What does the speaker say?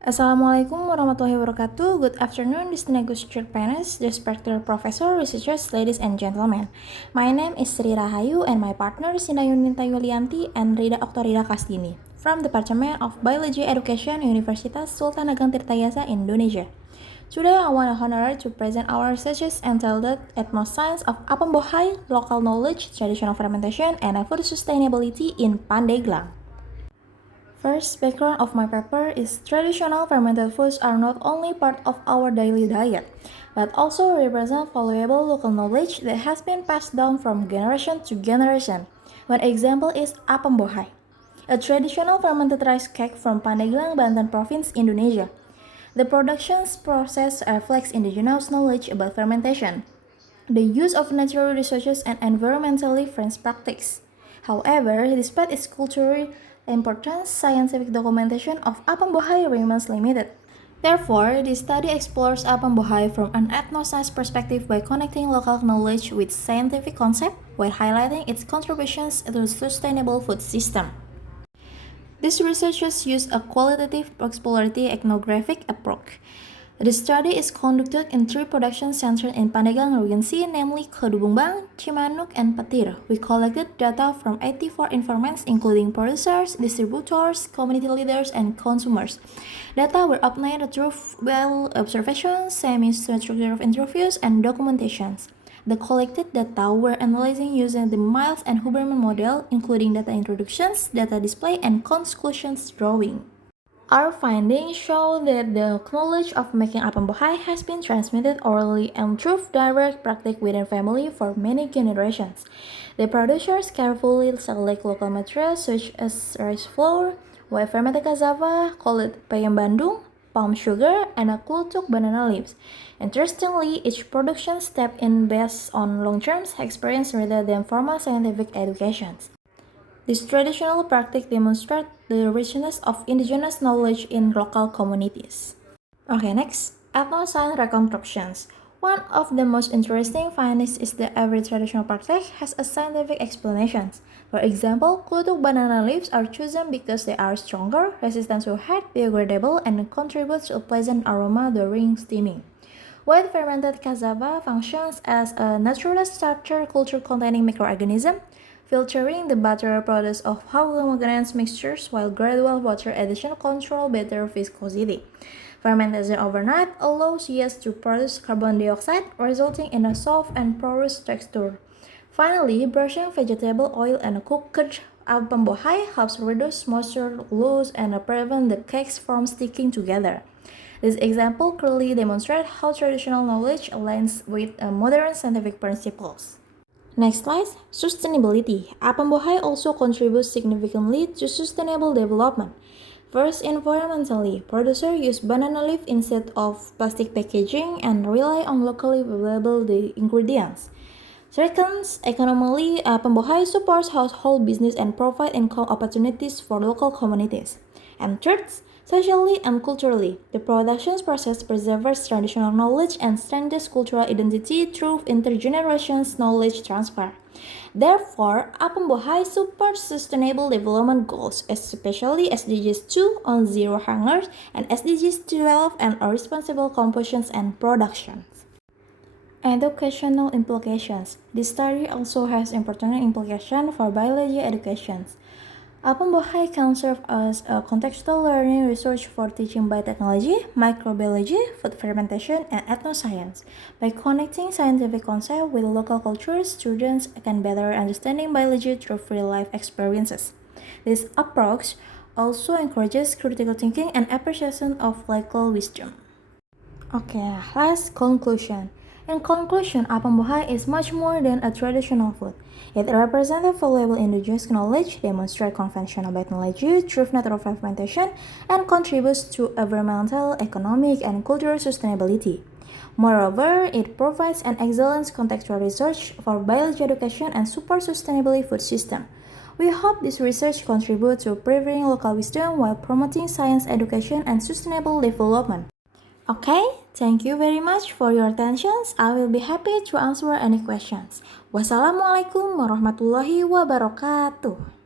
Assalamualaikum warahmatullahi wabarakatuh. Good afternoon, distinguished panelists, respected professor, researchers, ladies and gentlemen. My name is Sri Rahayu and my partner Sinda Yuninta Yulianti and Rida Oktorida Kasdini from Department of Biology Education, Universitas Sultan Ageng Tirtayasa, Indonesia. Today I want to honor to present our researches entitled Ethnoscience of Apem Bohai, Local Knowledge, Traditional Fermentation, and Food Sustainability in Pandeglang. First, background of my paper is traditional fermented foods are not only part of our daily diet, but also represent valuable local knowledge that has been passed down from generation to generation. One example is apem bohai, a traditional fermented rice cake from Pandeglang, Banten Province, Indonesia. The production's process reflects indigenous knowledge about fermentation, the use of natural resources and environmentally friendly practices. However, despite its cultural importance, scientific documentation of apem bohai remains limited. Therefore, this study explores apem bohai from an ethno-science perspective by connecting local knowledge with scientific concepts while highlighting its contributions to a sustainable food system. These researchers use a qualitative exploratory ethnographic approach. The study is conducted in 3 production centers in Pandeglang Regency, namely Kedubungbang, Cimanuk, and Petir. We collected data from 84 informants, including producers, distributors, community leaders, and consumers. Data were obtained through well observations, semi-structured interviews, and documentations. The collected data were analyzing using the Miles and Huberman model, including data introductions, data display, and conclusions drawing. Our findings show that the knowledge of making apem bohai has been transmitted orally and through direct practice within family for many generations. The producers carefully select local materials such as rice flour, white fermented cassava, called peyem Bandung, palm sugar, and a kultuk banana leaves. Interestingly, each production step is based on long-term experience rather than formal scientific education. This traditional practice demonstrates the richness of indigenous knowledge in local communities. Okay, next, ethno-science reconstructions. One of the most interesting findings is that every traditional practice has a scientific explanation. For example, klutuk banana leaves are chosen because they are stronger, resistant to heat, biodegradable, and contribute to a pleasant aroma during steaming. White fermented cassava functions as a natural starter culture containing microorganisms, filtering the butter products of homogeneous mixtures while gradual water addition control better viscosity. Fermentation overnight allows yeast to produce carbon dioxide, resulting in a soft and porous texture. Finally, brushing vegetable oil and cooked apem bohai helps reduce moisture loss and prevent the cakes from sticking together. This example clearly demonstrates how traditional knowledge aligns with modern scientific principles. Next slide, sustainability. Apem bohai also contributes significantly to sustainable development. First, environmentally, producers use banana leaf instead of plastic packaging and rely on locally available ingredients. Second, economically, apem bohai supports household business and provides income opportunities for local communities. And third, socially and culturally, the production process preserves traditional knowledge and strengthens cultural identity through intergenerations knowledge transfer. Therefore, apem bohai supports sustainable development goals, especially SDGs 2 on zero hunger and SDGs 12 on responsible consumption and production. Educational implications. This study also has important implications for biology education. Apem bohai can serve as a contextual learning resource for teaching biotechnology, microbiology, food fermentation, and ethnoscience. By connecting scientific concepts with local cultures, students can better understand biology through real-life experiences. This approach also encourages critical thinking and appreciation of local wisdom. Okay, last conclusion. In conclusion, apem bohai is much more than a traditional food. It represents valuable indigenous knowledge, demonstrates conventional biotechnology through natural fermentation, and contributes to environmental, economic, and cultural sustainability. Moreover, it provides an excellent contextual research for biology education and supports sustainable food system. We hope this research contributes to preserving local wisdom while promoting science education and sustainable development. Okay, thank you very much for your attention. I will be happy to answer any questions. Wassalamualaikum warahmatullahi wabarakatuh.